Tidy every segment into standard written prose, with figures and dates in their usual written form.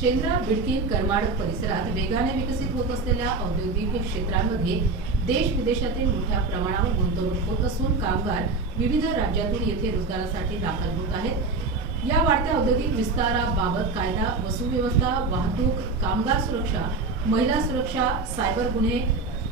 शेंद्रा बिडकीन करमाड परिसरात वेगाने विकसित होत असलेल्या औद्योगिक क्षेत्रांमध्ये देश विदेशातील मोठ्या प्रमाणावर गुंतवणूक होत असून कामगार विविध राज्यातून येथे रोजगारासाठी दाखल होत आहेत। या वाढत्या औद्योगिक विस्ताराबाबत कायदा व सुव्यवस्था, वाहतूक, कामगार सुरक्षा, महिला सुरक्षा, सायबर गुन्हे,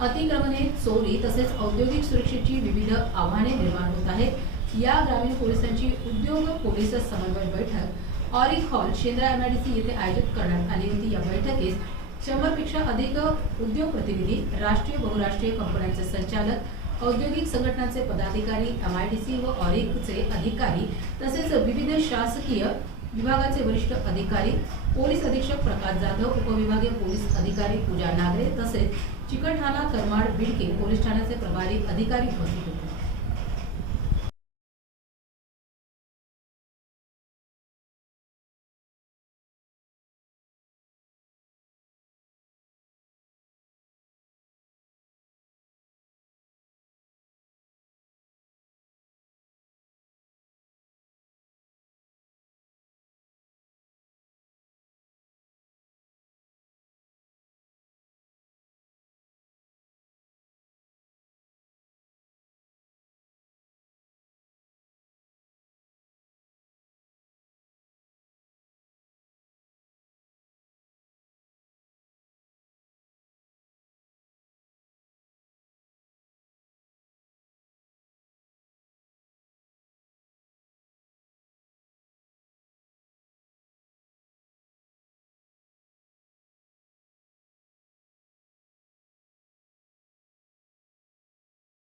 अतिक्रमणे, चोरी तसेच औद्योगिक सुरक्षेची विविध आव्हाने निर्माण होत आहेत। या ग्रामीण पोलिसांची उद्योग पोलीस समन्वय बैठक ऑरिक हॉल शेंद्रा MIDC येथे आयोजित करण्यात आली होती। या बैठकीस 100 पेक्षा अधिक उद्योग प्रतिनिधी, राष्ट्रीय बहुराष्ट्रीय कंपन्यांचे संचालक, औद्योगिक संघटनांचे पदाधिकारी, MIDC व ऑरिकचे अधिकारी तसेच विविध शासकीय विभागाचे वरिष्ठ अधिकारी, पोलीस अधीक्षक प्रकाश जाधव, उपविभागीय पोलीस अधिकारी पूजा नागरे तसेच चिकलठाणा करमाड बिडकीन पोलीस ठाण्याचे प्रभारी अधिकारी उपस्थित होते।